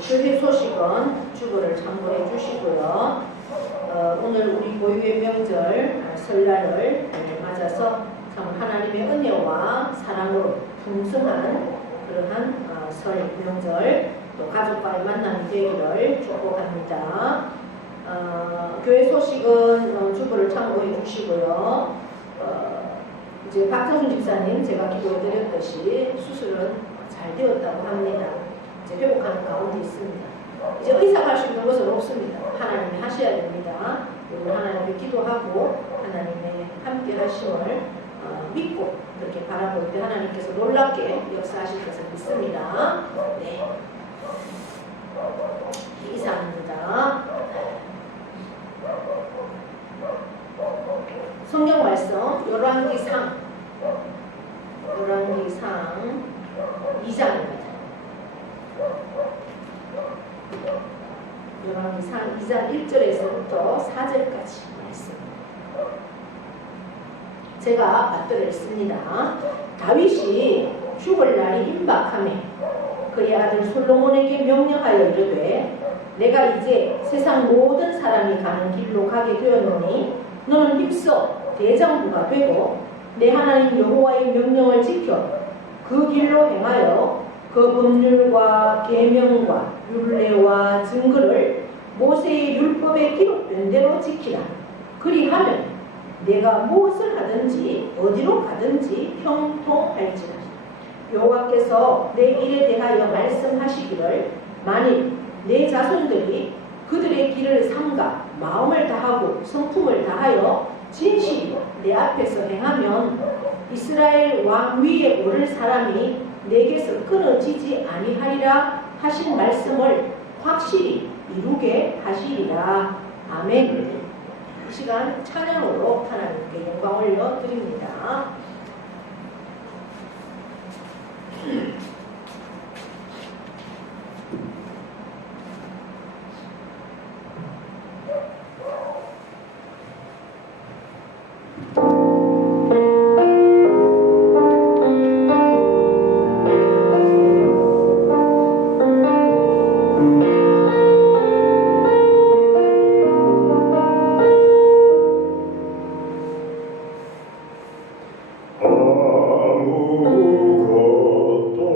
주일 소식은 주보를 참고해 주시고요. 오늘 우리 고유의 명절 설날을 맞아서 참 하나님의 은혜와 사랑으로 풍성한 그러한 설 명절 또 가족과의 만남이 되기를 축복합니다. 교회 소식은 주보를 참고해 주시고요. 이제 박정순 집사님 제가 기도해 드렸듯이 수술은 잘 되었다고 합니다. 이제 회복하는 가운데 있습니다. 이제 의사가 할 수 있는 것은 없습니다. 하나님이 하셔야 됩니다. 오늘 하나님께 기도하고 하나님의 함께 하심을 믿고 그렇게 바라볼 때 하나님께서 놀랍게 역사하실 것을 믿습니다. 네. 이상입니다. 성경 말씀 열왕기상 2장입니다. 열왕기상 2장 1절에서부터 4절까지 말씀. 제가 맞들어 읽습니다. 다윗이 죽을 날이 임박하매 그의 아들 솔로몬에게 명령하여 이르되 내가 이제 세상 모든 사람이 가는 길로 가게 되었노니 너는 힘써 대장부가 되고 내 하나님 여호와의 명령을 지켜 그 길로 행하여 그 법률과 계명과 율례와 증거를 모세의 율법에 기록된 대로 지키라. 그리하면 내가 무엇을 하든지 어디로 가든지 형통할지라. 여호와께서 내 일에 대하여 말씀하시기를 만일 내 자손들이 그들의 길을 삼가 마음을 다하고 성품을 다하여 진실로 내 앞에서 행하면 이스라엘 왕 위에 오를 사람이 내게서 끊어지지 아니하리라 하신 말씀을 확실히 이루게 하시리라. 아멘. 이 시간 찬양으로 하나님께 영광 올려 드립니다. 아무것도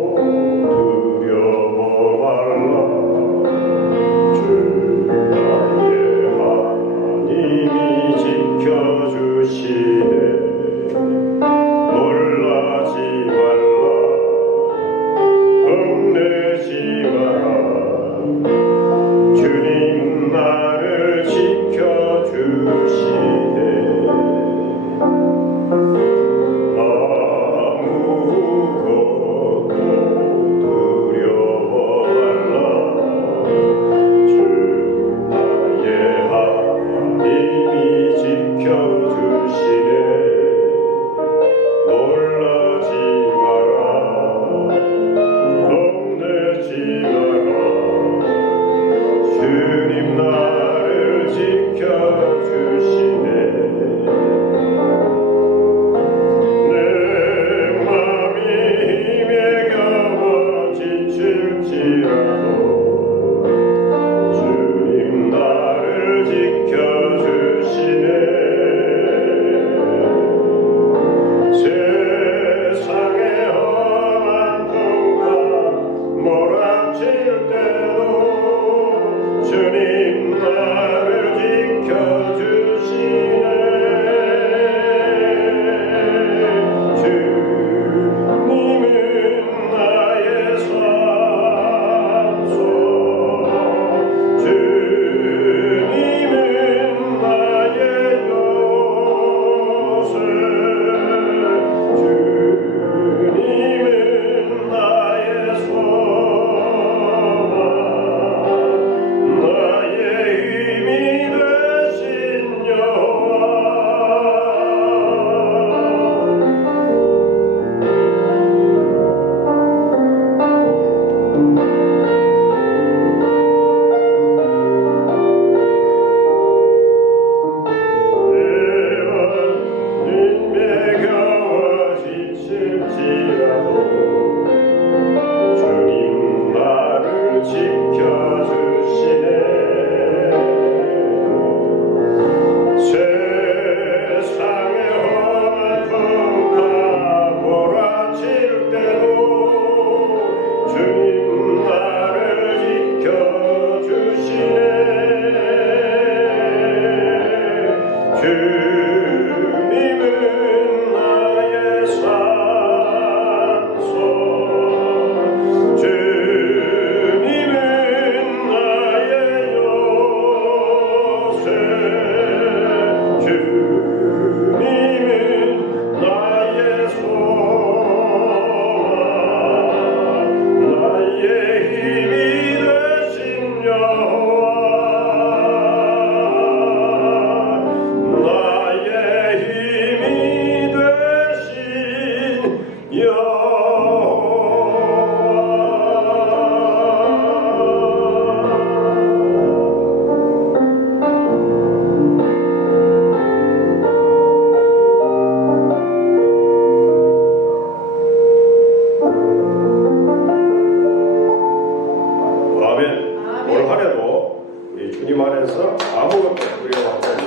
올 한해도 우리 주님 안에서 아무것도 두려워하지 않는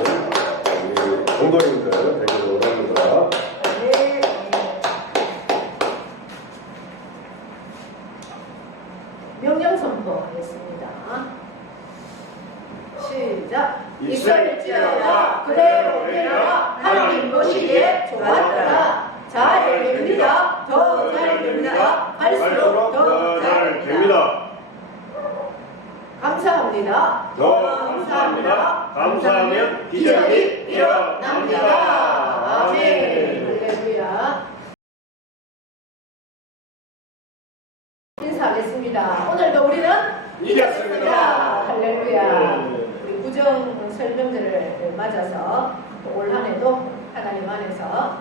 우리 성도님들 되기를 원합니다. 네. 명령 선포하겠습니다. 시작. 있을지어다 그대로 되라 하나님 보시기에 좋았더라. 잘 됩니다. 더 잘 됩니다. 할수록 더 잘 됩니다. 감사합니다. 더 감사합니다. 감사하면 기적이 일어납니다. 아멘. 할렐루야. 인사하겠습니다. 오늘도 우리는 이겼습니다. 할렐루야. 우리 구정 설명들을 맞아서 올 한해도 하나님 안에서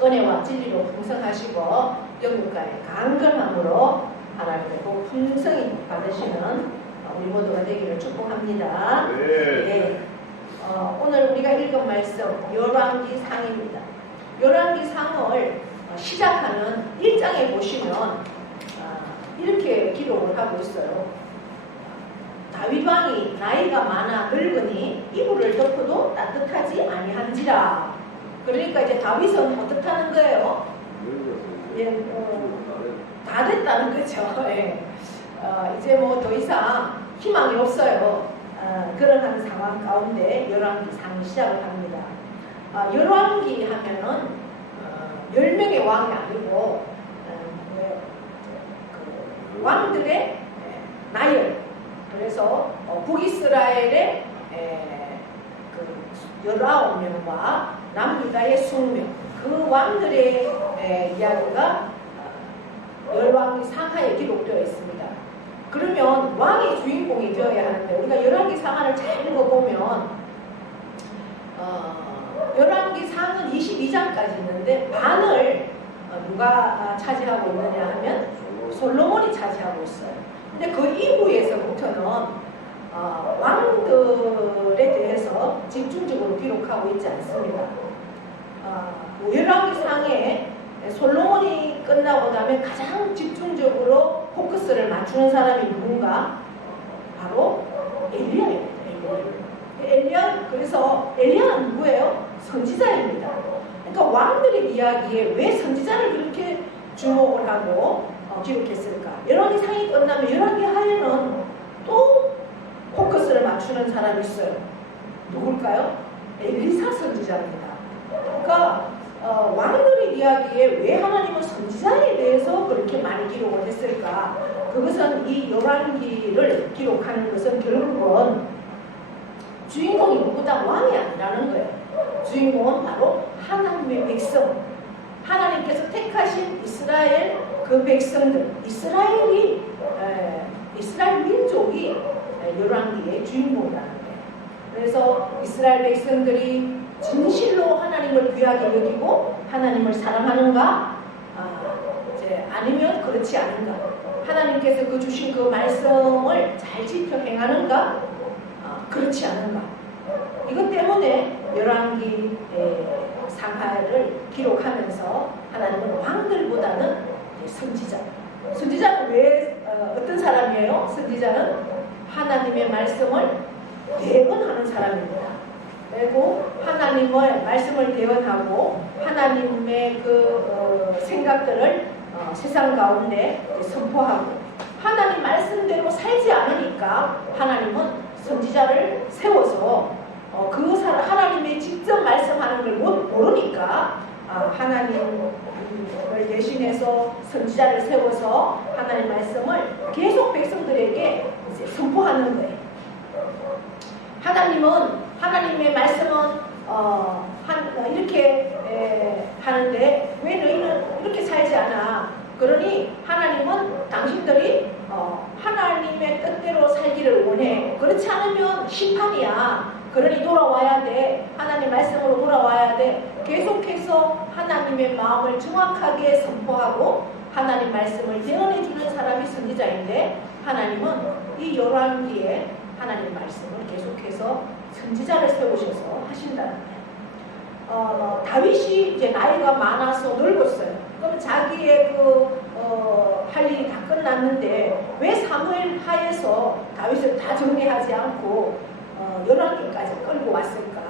은혜와 진리로 풍성하시고 영육간의 강건함으로 하나님의 복 풍성히 받으시는 우리 모두가 되기를 축복합니다. 네. 오늘 우리가 읽은 말씀 열왕기 상입니다. 열왕기 상을 시작하는 1장에 보시면 이렇게 기록을 하고 있어요. 다윗 왕이 나이가 많아 늙으니 이불을 덮어도 따뜻하지 아니한지라. 그러니까 이제 다윗은 어떻다는 거예요? 예, 다 됐다는 거죠. 예. 이제 뭐 더 이상 희망이 없어요. 그런 한 상황 가운데 열왕기 상이 시작을 합니다. 열왕기 하면은 10명의 왕이 아니고 그 왕들의 나열. 그래서 북이스라엘의 그 19명과 남유다의 20명, 그 왕들의 이야기가 열왕기 상하에 기록되어 있습니다. 그러면 왕이 주인공이 되어야 하는데 우리가 열왕기 상하를 잘 읽어보면 열왕기 상은 22장까지 있는데 반을 누가 차지하고 있느냐 하면 솔로몬이 차지하고 있어요. 근데 그 이후에서부터는 왕들에 대해서 집중적으로 기록하고 있지 않습니다. 열왕기 상에 솔로몬이 끝나고 나면 가장 집중적으로 포커스를 맞추는 사람이 누군가? 바로 엘리야입니다. 엘리야. 그래서 엘리야는 누구예요? 선지자입니다. 그러니까 왕들의 이야기에 왜 선지자를 그렇게 주목을 하고 기록했을까? 열왕기 상이 끝나면 열왕기 하에는 또 포커스를 맞추는 사람이 있어요. 누굴까요? 엘리사 선지자입니다. 그러니까 왕들의 이야기에 왜 하나님은 선지자에 대해서 그렇게 많이 기록을 했을까? 그것은 이 열왕기를 기록하는 것은 결국은 주인공이 누구다? 왕이 아니라는 거예요. 주인공은 바로 하나님의 백성, 하나님께서 택하신 이스라엘 그 백성들, 이스라엘 민족이 열왕기의 주인공이라는 거예요. 그래서 이스라엘 백성들이 진실로 하나님을 귀하게 여기고 하나님을 사랑하는가? 아니면 그렇지 않은가? 하나님께서 그 주신 그 말씀을 잘 지켜 행하는가? 그렇지 않은가? 이것 때문에 열왕기 상하를 기록하면서 하나님은 왕들보다는 선지자. 선지자는 왜 어떤 사람이에요? 선지자는 하나님의 말씀을 대언하는 사람입니다. 그리고 하나님의 말씀을 대언하고 하나님의 그 생각들을 세상 가운데 선포하고 하나님 말씀대로 살지 않으니까 하나님은 선지자를 세워서 하나님의 직접 말씀하는 걸 모르니까 하나님을 대신해서 선지자를 세워서 하나님 말씀을 계속 백성들에게 이제 선포하는 거예요. 하나님의 말씀은 이렇게 하는데 왜 너희는 이렇게 살지 않아? 그러니 하나님은 당신들이 하나님의 뜻대로 살기를 원해. 그렇지 않으면 심판이야. 그러니 돌아와야 돼. 하나님 말씀으로 돌아와야 돼. 계속해서 하나님의 마음을 정확하게 선포하고 하나님 말씀을 대언해 주는 사람이 선지자인데 하나님은 이 열왕기에 하나님 말씀을 계속해서 선지자를 세우셔서 하신다는 거예요. 다윗이 이제 나이가 많아서 늙었어요. 그럼 자기의 그 할 일이 다 끝났는데 왜 사무엘 하에서 다윗을 다 정리하지 않고 열왕기까지 끌고 왔을까?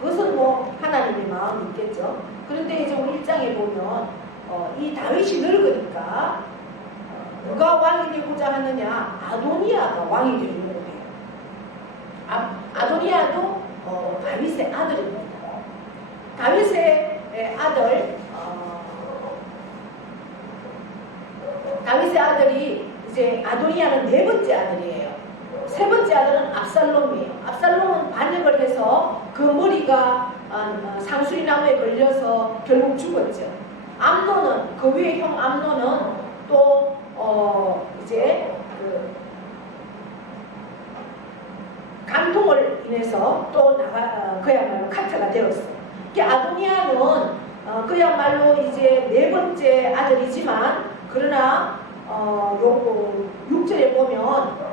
그것은 뭐 하나님의 마음이 있겠죠. 그런데 이제 1장에 보면 이 다윗이 늙으니까 누가 왕이 되고자 하느냐? 아도니아가 왕이 되려고 해요. 아도니아도 다윗의 아들입니다. 다윗의 아들이 이제 아도니아는 네 번째 아들이에요. 세 번째 아들은 압살롬이에요. 압살롬은 반역을 해서 그 머리가 상수리 나무에 걸려서 결국 죽었죠. 암논은 그 위에 형 암논은 또 이제 간통을 인해서 또 그야말로 카트가 되었어요. 아도니아는 그야말로 이제 네 번째 아들이지만 그러나 6절에 보면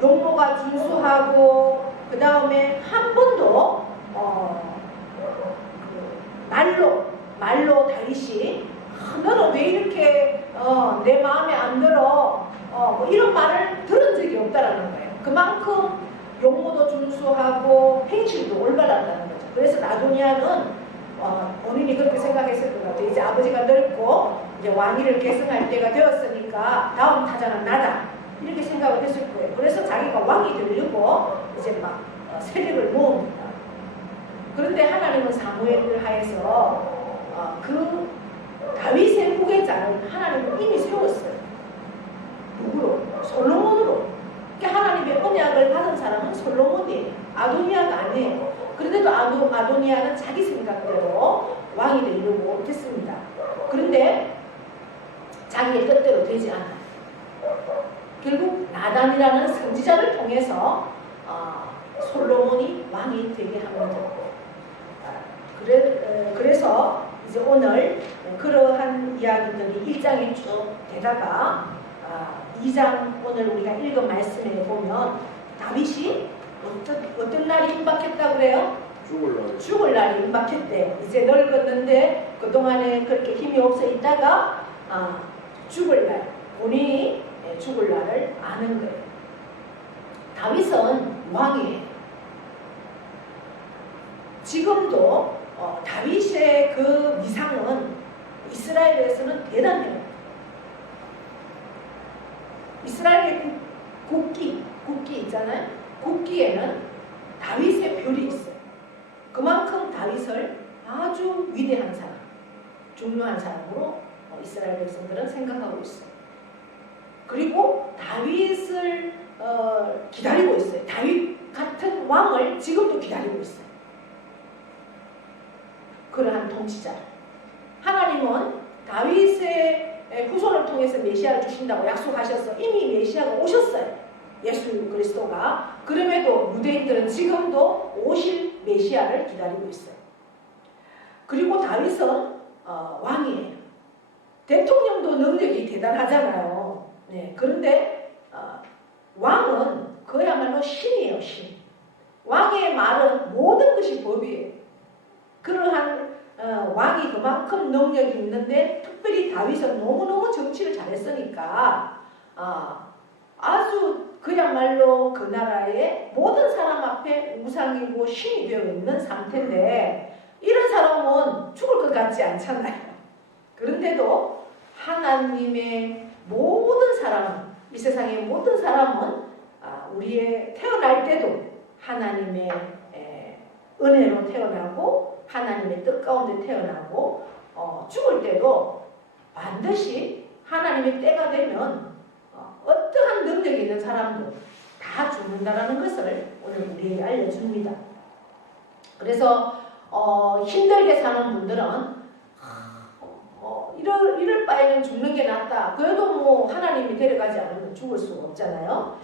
용모가 준수하고 그 다음에 한 번도 말로 다윗이 너는 왜 이렇게 내 마음에 안 들어 뭐 이런 말을 들은 적이 없다라는 거예요. 그만큼 용모도 준수하고 행실도 올바랐다는 거죠. 그래서 아도니아는 본인이 그렇게 생각했을 것 같아요. 이제 아버지가 늙고 이제 왕위를 계승할 때가 되었으니까 다음 타자는 나다 이렇게 생각을 했을 거예요. 그래서 자기가 왕이 되려고 이제 막 세력을 모읍니다. 그런데 하나님은 사무엘을 하여서 그 다윗의 후계자를 하나님은 이미 세웠어요. 누구로? 솔로몬으로. 그러니까 하나님의 언약을 받은 사람은 솔로몬이에요. 아도니아가 아니에요. 그런데도 아도니아는 자기 생각대로 왕이 되려고 못했습니다. 그런데 자기의 뜻대로 되지 않아요. 결국 나단이라는 선지자를 통해서 솔로몬이 왕이 되게 합니다. 그래서 이제 오늘 그러한 이야기들이 1장에 쭉 되다가 2장 오늘 우리가 읽은 말씀에 보면 다윗이 어떤 날이 임박했다고 그래요? 죽을 날이 임박했대. 이제 늙었는데 그동안에 그렇게 힘이 없어 있다가 죽을 날, 본인이 죽을 날을 아는 거예요. 다윗은 왕이에요. 지금도 다윗의 그 위상은 이스라엘에서는 대단해요. 이스라엘의 국기 있잖아요. 국기에는 다윗의 별이 있어요. 그만큼 다윗을 아주 위대한 사람, 중요한 사람으로 이스라엘 백성들은 생각하고 있어요. 그리고 다윗을 기다리고 있어요. 다윗 같은 왕을 지금도 기다리고 있어요. 그러한 통치자. 하나님은 다윗의 후손을 통해서 메시아를 주신다고 약속하셔서 이미 메시아가 오셨어요. 예수 그리스도가. 그럼에도 유대인들은 지금도 오실 메시아를 기다리고 있어요. 그리고 다윗은 왕이에요. 대통령도 능력이 대단하잖아요. 네, 그런데 왕은 그야말로 신이에요. 신. 왕의 말은 모든 것이 법이에요. 그러한 왕이 그만큼 능력이 있는데 특별히 다윗은 너무너무 정치를 잘했으니까 아주 그야말로 그 나라의 모든 사람 앞에 우상이고 신이 되어 있는 상태인데 이런 사람은 죽을 것 같지 않잖아요. 그런데도 하나님의 모든 사람, 이 세상의 모든 사람은 우리의 태어날 때도 하나님의 은혜로 태어나고 하나님의 뜻 가운데 태어나고 죽을 때도 반드시 하나님의 때가 되면 어떠한 능력이 있는 사람도 다 죽는다라는 것을 오늘 우리에게 알려줍니다. 그래서 힘들게 사는 분들은 이럴 바에는 죽는 게 낫다. 그래도 뭐 하나님이 데려가지 않으면 죽을 수가 없잖아요.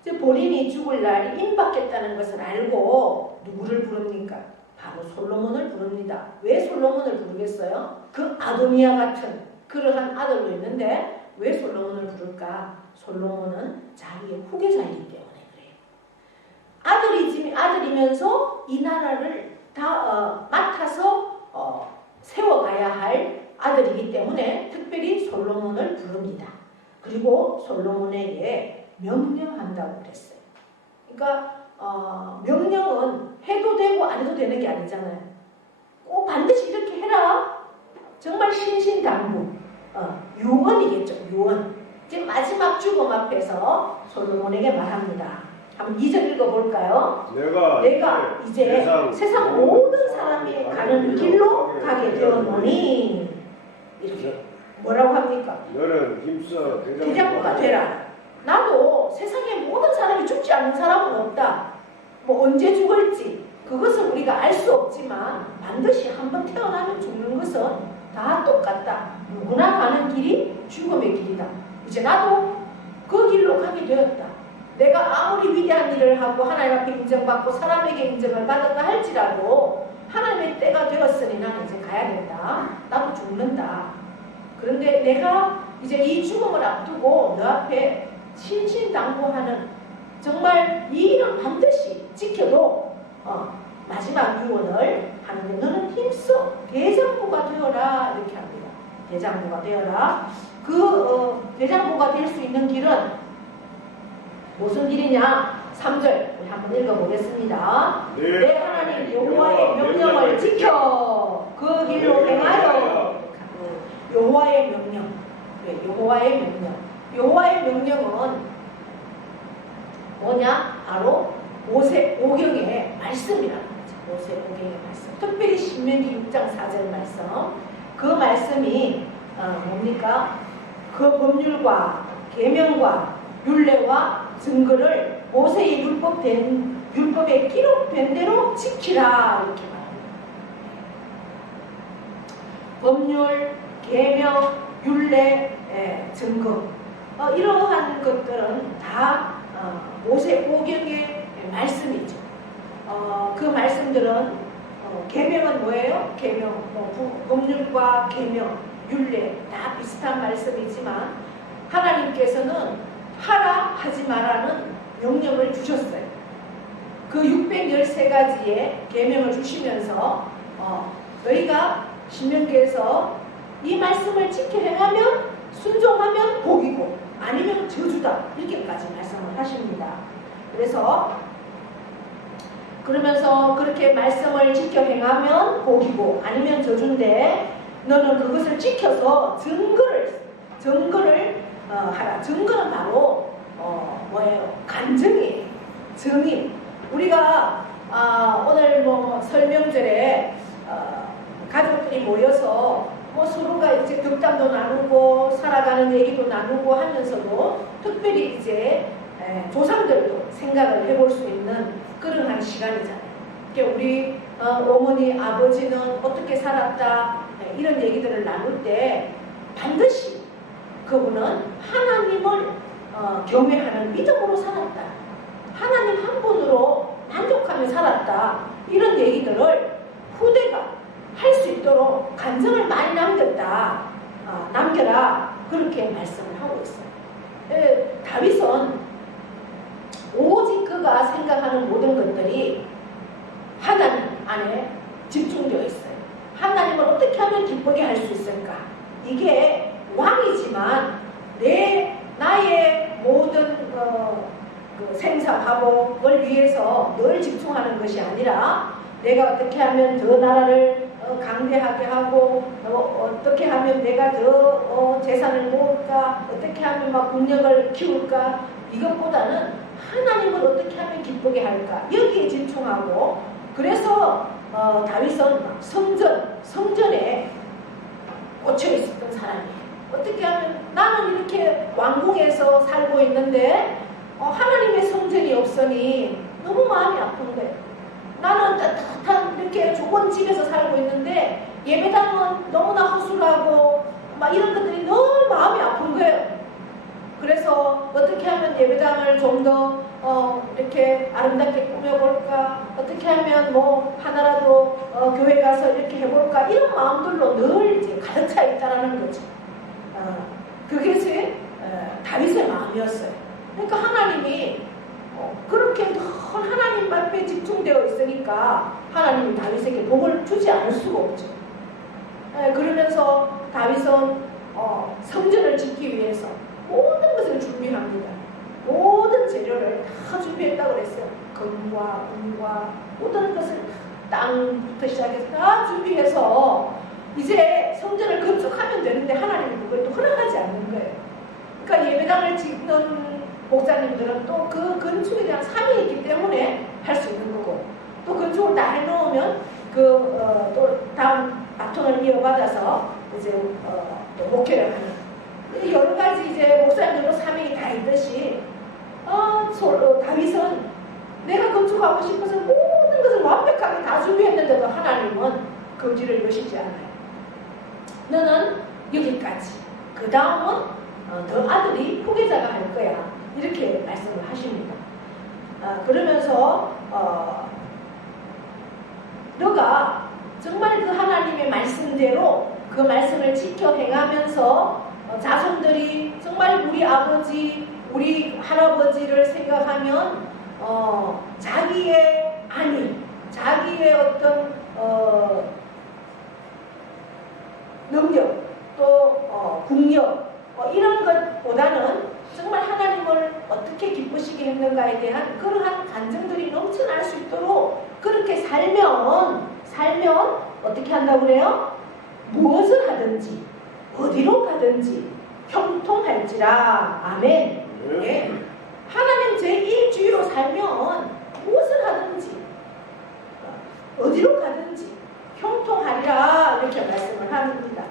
이제 본인이 죽을 날이 임박했다는 것을 알고 누구를 부릅니까? 바로 솔로몬을 부릅니다. 왜 솔로몬을 부르겠어요? 그 아도니아 같은 그러한 아들도 있는데 왜 솔로몬을 부를까? 솔로몬은 자기의 후계자이기 때문에 그래요. 아들이면서 이 나라를 다 맡아서 세워가야 할 아들이기 때문에 특별히 솔로몬을 부릅니다. 그리고 솔로몬에게 명령한다고 그랬어요. 그러니까 명령은 해도 되고 안 해도 되는 게 아니잖아요. 꼭 반드시 이렇게 해라. 정말 신신당부. 유언이겠죠. 유언. 이제 마지막 죽음 앞에서 솔로몬에게 말합니다. 한번 2절 읽어볼까요? 내가 이제 세상 모든 사람이 가는 길로 가게 되었노니 이렇게 뭐라고 합니까? 너는 힘써 대장부가 되라. 나도 세상에 모든 사람이 죽지 않는 사람은 없다. 뭐 언제 죽을지 그것은 우리가 알 수 없지만 반드시 한번 태어나면 죽는 것은 다 똑같다. 누구나 가는 길이 죽음의 길이다. 이제 나도 그 길로 가게 되었다. 내가 아무리 위대한 일을 하고 하나님 앞에 인정받고 사람에게 인정을 받았다 할지라도 하나님의 때가 되었으니 나는 이제 가야 된다. 나도 죽는다. 그런데 내가 이제 이 죽음을 앞두고 너 앞에 신신당부하는 정말 이 일은 반드시 지켜도 마지막 유언을 하는데 너는 힘써 대장부가 되어라 이렇게 합니다. 대장부가 되어라. 대장부가 될 수 있는 길은 무슨 길이냐? 3절 우리 한번 읽어보겠습니다. 내 하나님 여호와의 명령을 지켜 그 길로 행하여. 여호와의 명령. 여호와의 명령. 여호와의 명령은 뭐냐? 바로 모세오경의 말씀이라는 거죠. 모세오경의 말씀. 특별히 신명기 6장 4절 말씀. 그 말씀이 뭡니까? 그 법률과 계명과 율례와 증거를 모세의 율법에 기록된 대로 지키라 이렇게 말합니다. 법률, 계명, 율례, 증거 이러한 것들은 다 모세오경의 말씀이죠. 그 말씀들은 계명은 뭐예요? 계명, 법률과 계명, 율례 다 비슷한 말씀이지만 하나님께서는 하라 하지 마라는 명령을 주셨어요. 그 613가지의 계명을 주시면서 너희가 신명기에서 이 말씀을 지켜 행하면 순종하면 복이고 아니면 저주다 이렇게까지 말씀을 하십니다. 그러면서 그렇게 말씀을 지켜 행하면 복이고 아니면 저주인데 너는 그것을 지켜서 증거를 하라. 증거는 바로 뭐예요? 간증이에요. 증인. 우리가 오늘 뭐 설명절에 가족들이 모여서 뭐 서로가 이제 덕담도 나누고 살아가는 얘기도 나누고 하면서도 특별히 이제 조상들도 생각을 해볼 수 있는 그런 한 시간이잖아요. 우리 어머니, 아버지는 어떻게 살았다 이런 얘기들을 나눌 때 반드시 그분은 하나님을 경외하는 믿음으로 살았다. 하나님 한 분으로 만족하며 살았다. 이런 얘기들을 후대가 할 수 있도록 간증을 많이 남겨라. 그렇게 말씀을 하고 있어요. 다윗은 오직 그가 생각하는 모든 것들이 하나님 안에 집중되어 있어요. 하나님을 어떻게 하면 기쁘게 할 수 있을까? 이게 왕이지만 나의 모든 생사화복을 위해서 늘 집중하는 것이 아니라 내가 어떻게 하면 더 나라를 강대하게 하고 어떻게 하면 내가 더 재산을 모을까 어떻게 하면 막 국력을 키울까 이것보다는 하나님을 어떻게 하면 기쁘게 할까 여기에 집중하고 그래서 다윗은 성전에 꽂혀 있었던 사람이에요. 어떻게 하면 나는 이렇게 왕궁에서 살고 있는데 하나님의 성전이 없으니 너무 마음이 아픈 거예요. 나는 따뜻한 이렇게 좋은 집에서 살고 있는데 예배당은 너무나 허술하고 막 이런 것들이 너무 마음이 아픈 거예요. 그래서 어떻게 하면 예배당을 좀 더 이렇게 아름답게 꾸며볼까 어떻게 하면 뭐 하나라도 교회 가서 이렇게 해볼까 이런 마음들로 늘 이제 가득 차 있다라는 거죠. 그것이 다윗의 마음이었어요. 그러니까 하나님이 그렇게 늘 하나님 앞에 집중되어 있으니까 하나님이 다윗에게 복을 주지 않을 수가 없죠. 그러면서 다윗은 성전을 짓기 위해서 모든 것을 준비합니다. 모든 재료를 다 준비했다고 그랬어요. 금과 은과 모든 것을 땅부터 시작해서 다 준비해서 이제 성전을 건축하면 되는데 하나님은 그걸 또 허락하지 않는 거예요. 그러니까 예배당을 짓는 목사님들은 또 그 건축에 대한 사명이 있기 때문에 할 수 있는 거고, 또 건축을 다 해놓으면 또 다음 바톤을 이어받아서 이제 또 목회를 하는 여러 가지 이제 목사님들도 사명이 다 있듯이 다윗은 내가 건축하고 싶어서 모든 것을 완벽하게 다 준비했는데도 하나님은 그 뒤를 여시지 않아요. 너는 여기까지. 그 다음은 너 아들이 후계자가 할 거야. 이렇게 말씀을 하십니다. 그러면서 너가 정말 그 하나님의 말씀대로 그 말씀을 지켜 행하면서 자손들이 정말 우리 아버지, 우리 할아버지를 생각하면 자기의 안위, 자기의 어떤 능력, 또 국력 이런 것보다는 정말 하나님을 어떻게 기쁘시게 했는가에 대한 그러한 감정들이 넘쳐날 수 있도록 그렇게 살면 어떻게 한다고 그래요? 무엇을 하든지 어디로 가든지 형통할지라. 아멘. 예. 하나님 제1주의로 살면 무엇을 하든지 어디로 가든지 형통하리라 이렇게 말씀을 합니다.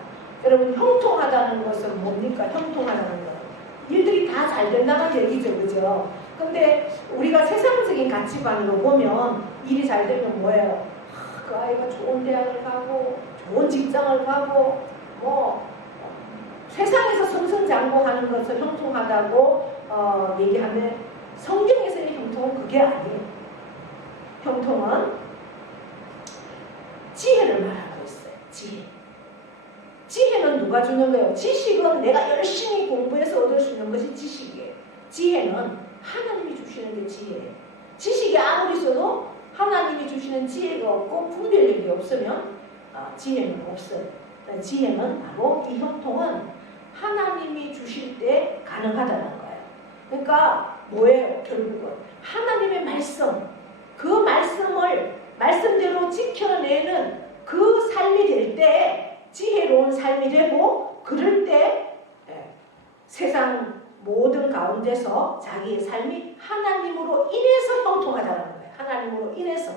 여러분, 형통하다는 것은 뭡니까? 형통하다는 것. 일들이 다 잘 된다는 얘기죠. 그죠? 근데 우리가 세상적인 가치관으로 보면 일이 잘 되면 뭐예요? 그 아이가 좋은 대학을 가고 좋은 직장을 가고 세상에서 승승장구하는 것을 형통하다고 얘기하면 성경에서의 형통은 그게 아니에요. 형통은 지혜를 말하고 있어요. 지혜는 누가 주는 거예요? 지식은 내가 열심히 공부해서 얻을 수 있는 것이 지식이에요. 지혜는 하나님이 주시는 게 지혜예요. 지식이 아무리 있어도 하나님이 주시는 지혜가 없고 분별력이 없으면 지혜는 없어요. 지혜는 바로 이 형통은 하나님이 주실 때 가능하다는 거예요. 그러니까 뭐예요? 결국은 하나님의 말씀, 그 말씀대로 지켜내는 그 삶이 될 때 지혜로운 삶이 되고, 그럴 때 세상 모든 가운데서 자기의 삶이 하나님으로 인해서 형통하다는 거예요. 하나님으로 인해서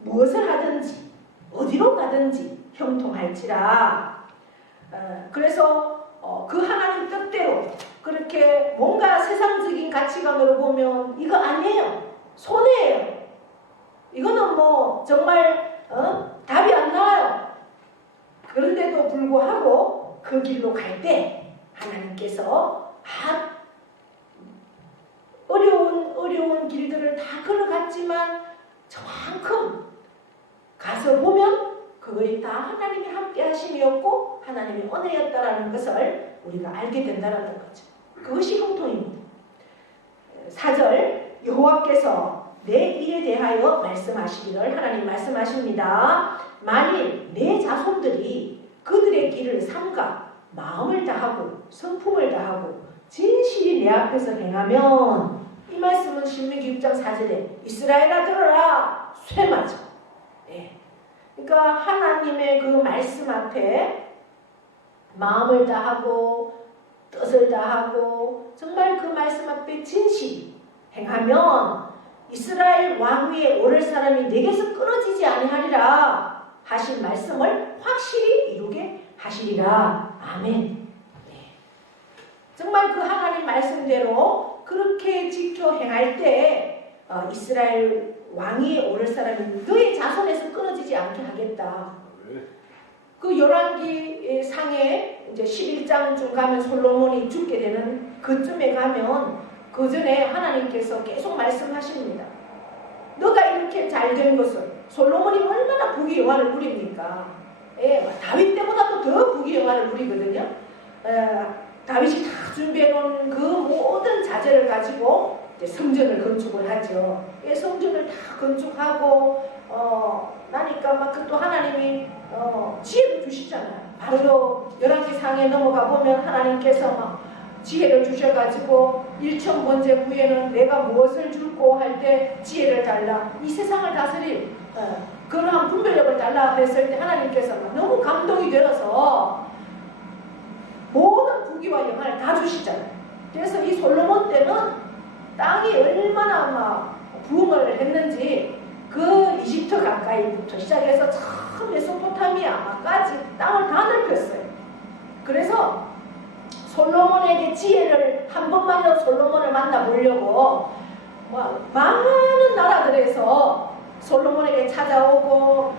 무엇을 하든지 어디로 가든지 형통할지라. 그래서 그 하나님 뜻대로 그렇게 뭔가 세상적인 가치관으로 보면 이거 아니에요. 손해예요. 이거는 정말 답이 안 나와요. 그런데도 불구하고 그 길로 갈 때 하나님께서 어려운 길들을 다 걸어갔지만 저만큼 가서 보면 그것이 다 하나님이 함께 하심이었고 하나님의 은혜였다라는 것을 우리가 알게 된다는 거죠. 그것이 형통입니다. 4절, 여호와께서 내 일에 대하여 말씀하시기를, 하나님 말씀하십니다. 만일 내 자손들이 그들의 길을 삼가 마음을 다하고 성품을 다하고 진실이 내 앞에서 행하면, 이 말씀은 신명기 6장 4절에 이스라엘아 들어라 쇠맞아. 그러니까 하나님의 그 말씀 앞에 마음을 다하고 뜻을 다하고 정말 그 말씀 앞에 진실이 행하면 이스라엘 왕 위에 오를 사람이 내게서 끊어지지 아니하리라 하신 말씀을 확실히 이루게 하시리라. 아멘. 정말 그 하나님 말씀대로 그렇게 지켜 행할 때 이스라엘 왕이 오를 사람이 너의 자손에서 끊어지지 않게 하겠다. 그 열왕기 상에 이제 11장쯤 가면 솔로몬이 죽게 되는 그쯤에 가면 그 전에 하나님께서 계속 말씀하십니다. 너가 이렇게 잘된 것은, 솔로몬이 얼마나 부귀 영화를 누립니까? 다윗 때보다도 더 부귀 영화를 누리거든요. 다윗이 다 준비해 놓은 그 모든 자재를 가지고 이제 성전을 건축을 하죠. 성전을 다 건축하고 나니까 막 또 하나님이 지혜를 주시잖아요. 바로 열왕기상에 넘어가 보면 하나님께서 막 지혜를 주셔가지고 일천번제구에는 내가 무엇을 줄고 할 때 지혜를 달라, 이 세상을 다스릴 그러한 분별력을 달라 그랬을 때 하나님께서 너무 감동이 되어서 모든 부귀와 영광을 다 주시잖아요. 그래서 이 솔로몬 때는 땅이 얼마나 막 부흥을 했는지 그 이집트 가까이부터 시작해서 참 메소포타미아까지 땅을 다 넓혔어요. 그래서 솔로몬에게 지혜를 한 번만이라도 솔로몬을 만나보려고 많은 나라들에서 솔로몬에게 찾아오고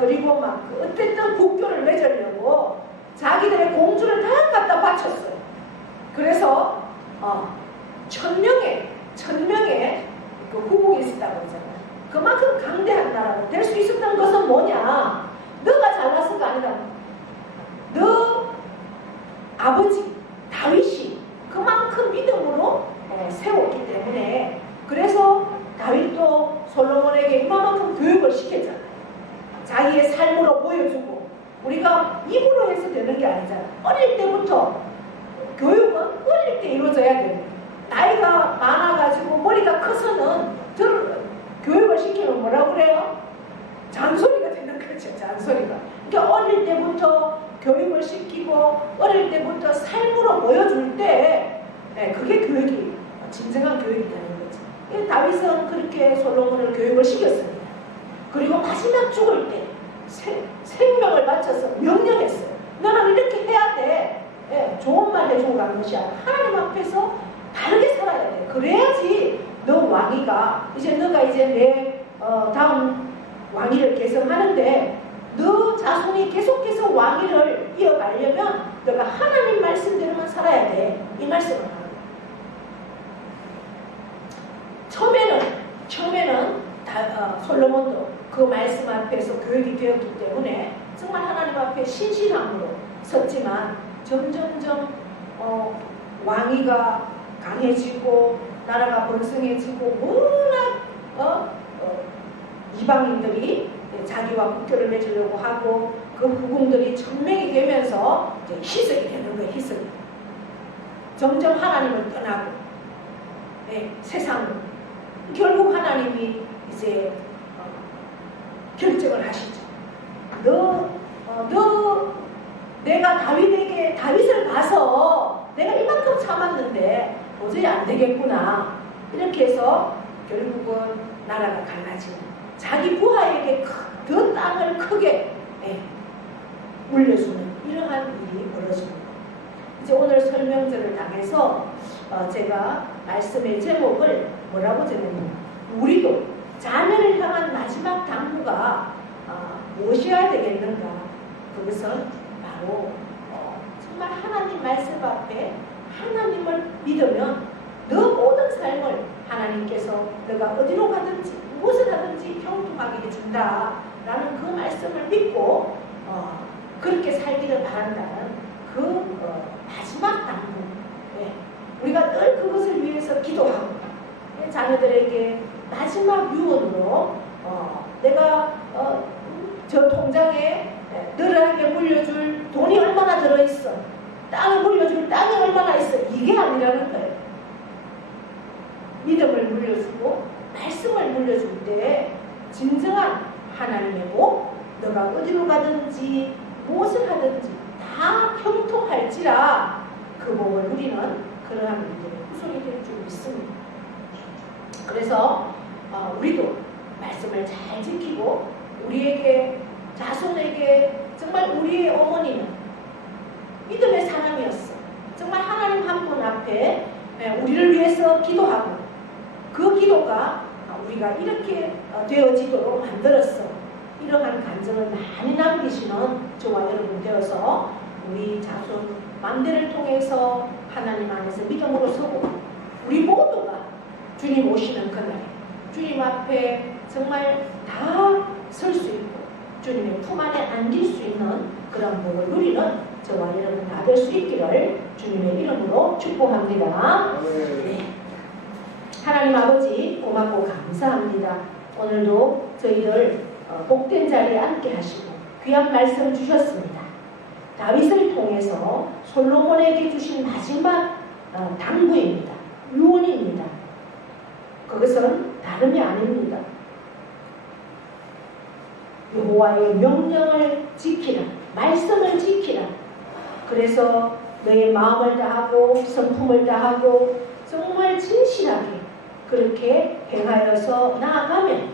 그리고 막 어쨌든 국교를 맺으려고 자기들의 공주를 다 갖다 바쳤어요. 그래서 1000명의 그 후국이 있었다고 그러잖아요. 그만큼 강대한 나라가 될 수 있었던 것은 뭐냐? 너가 잘나서가 아니라 너 아버지 다윗이 그만큼 믿음으로 세웠기 때문에, 그래서 다윗도 솔로몬에게 이만큼 교육을 시켰잖아요. 자기의 삶으로 보여주고, 우리가 입으로 해서 되는 게 아니잖아요. 어릴 때부터 교육은 어릴 때 이루어져야 됩니다. 나이가 많아가지고 머리가 커서는 교육을 시키면 뭐라고 그래요? 잔소리가 되는 거죠. 잔소리가. 그러니까 어릴 때부터 교육을 시키고 어릴 때부터 삶으로 보여줄 때 그게 교육이 진정한 교육이 되는 거죠. 다윗은 그렇게 솔로몬을 교육을 시켰습니다. 그리고 마지막 죽을 때 생명을 바쳐서 명령했어요. 너는 이렇게 해야 돼. 좋은 말 해주고 가는 것이 아니라 하나님 앞에서 다르게 살아야 돼. 그래야지 너 왕위가 너가 이제 내 다음 왕위를 계승하는데 너 자손이 계속해서 왕위를 이어가려면 너가 하나님 말씀대로만 살아야 돼. 이 말씀을 하는 거예요. 처음에는 솔로몬도 그 말씀 앞에서 교육이 되었기 때문에 정말 하나님 앞에 신실함으로 섰지만 점점점 왕위가 강해지고 나라가 번성해지고 워낙 이방인들이 자기와 국교를 맺으려고 하고 그 후궁들이 천명이 되면서 희석이 되는 거예요. 희석이. 점점 하나님을 떠나고 세상으로. 결국 하나님이 이제 결정을 하시죠. 내가 다윗을 봐서 내가 이만큼 참았는데 도저히 안 되겠구나. 이렇게 해서 결국은 나라가 갈라지는, 자기 부하에게 더 땅을 크게 물려주는 이러한 일이 벌어집니다. 이제 오늘 설명절을 당해서 제가 말씀의 제목을 뭐라고 정했냐면, 우리도 자녀를 향한 마지막 당부가 무엇이어야 되겠는가? 그것은 바로 정말 하나님 말씀 앞에 하나님을 믿으면 너 모든 삶을 하나님께서 너가 어디로 가든지 무엇을 하든지 형통하게 해준다 라는 그 말씀을 믿고 그렇게 살기를 바란다는 그 마지막 당부. 우리가 늘 그것을 위해서 기도하고 자녀들에게 마지막 유언으로 내가 저 통장에 너희에게 물려줄 돈이 얼마나 들어있어, 땅을 물려줄 땅이 얼마나 있어, 이게 아니라는 거예요. 믿음을 물려주고 말씀을 물려줄 때 진정한 하나님의 복, 너가 어디로 가든지 무엇을 하든지 다 형통할지라 그 복을 누리는 그러한 일들의 후손이 될 줄 믿습니다. 그래서 우리도 말씀을 잘 지키고 우리에게 자손에게 정말 우리의 어머니는 믿음의 사람이었어. 정말 하나님 한 분 앞에 우리를 위해서 기도하고 그 기도가 우리가 이렇게 되어지도록 만들었어. 이러한 간증을 많이 남기시는 저와 여러분 되어서 우리 자손 맘대를 통해서 하나님 안에서 믿음으로 서고 우리 모두가 주님 오시는 그날에 주님 앞에 정말 다 설 수 있고 주님의 품 안에 안길 수 있는 그런 복을 누리는 저와 여러분 다 될 수 있기를 주님의 이름으로 축복합니다. 네. 하나님 하나님 아버지 고맙고 감사합니다. 오늘도 저희를 복된 자리에 앉게 하시고 귀한 말씀 주셨습니다. 다윗을 통해서 솔로몬에게 주신 마지막 당부입니다. 유언입니다. 그것은 다름이 아닙니다. 여호와의 명령을 지키라. 말씀을 지키라. 그래서 너의 마음을 다하고 성품을 다하고 정말 진실하게 그렇게 행하여서 나아가면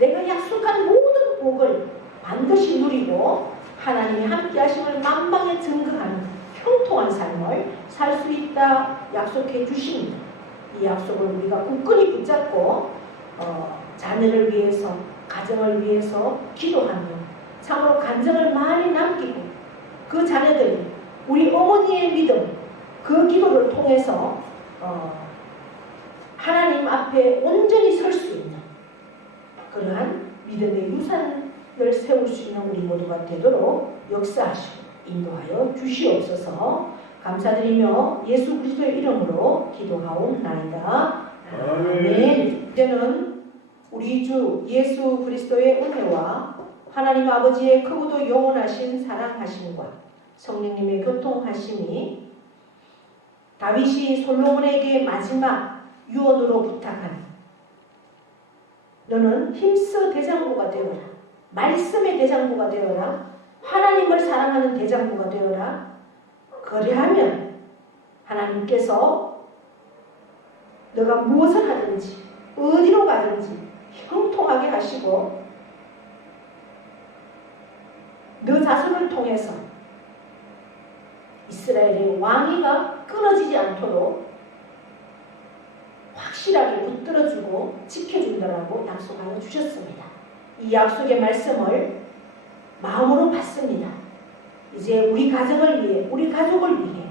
내가 약속한 모든 복을 반드시 누리고 하나님이 함께 하심을 만방에 증거하는 형통한 삶을 살 수 있다 약속해 주십니다. 이 약속을 우리가 굳건히 붙잡고 자녀를 위해서 가정을 위해서 기도하며 참으로 간증을 많이 남기고 그 자녀들이 우리 어머니의 믿음 그 기도를 통해서 하나님 앞에 온전히 설 수 있는 그러한 믿음의 유산을 세울 수 있는 우리 모두가 되도록 역사하시고 인도하여 주시옵소서. 감사드리며 예수 그리스도의 이름으로 기도하옵나이다. 아멘. 이제는 우리 주 예수 그리스도의 은혜와 하나님 아버지의 크고도 영원하신 사랑하심과 성령님의 교통하심이 다윗이 솔로몬에게 마지막 유언으로 부탁한 너는 힘써 대장부가 되어라. 말씀의 대장부가 되어라. 하나님을 사랑하는 대장부가 되어라. 그리하면 하나님께서 너가 무엇을 하든지 어디로 가든지 형통하게 하시고 너 자손을 통해서 이스라엘의 왕위가 끊어지지 않도록 확실하게 붙들어주고 지켜준다라고 약속하여 주셨습니다. 이 약속의 말씀을 마음으로 받습니다. 이제 우리 가정을 위해 우리 가족을 위해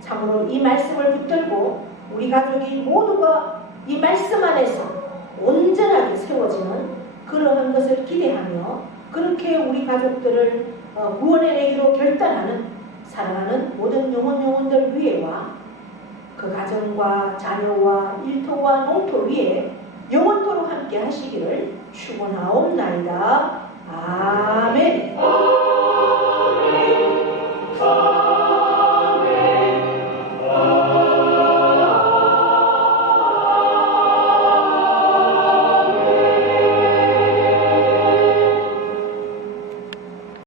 참으로 이 말씀을 붙들고 우리 가족이 모두가 이 말씀 안에서 온전하게 세워지는 그러한 것을 기대하며 그렇게 우리 가족들을 구원해내기로 결단하는 사랑하는 모든 영혼들 위에와 그 가정과 자녀와 일터와 농토 위에 영원토록 함께 하시기를 축원하옵나이다. 아멘.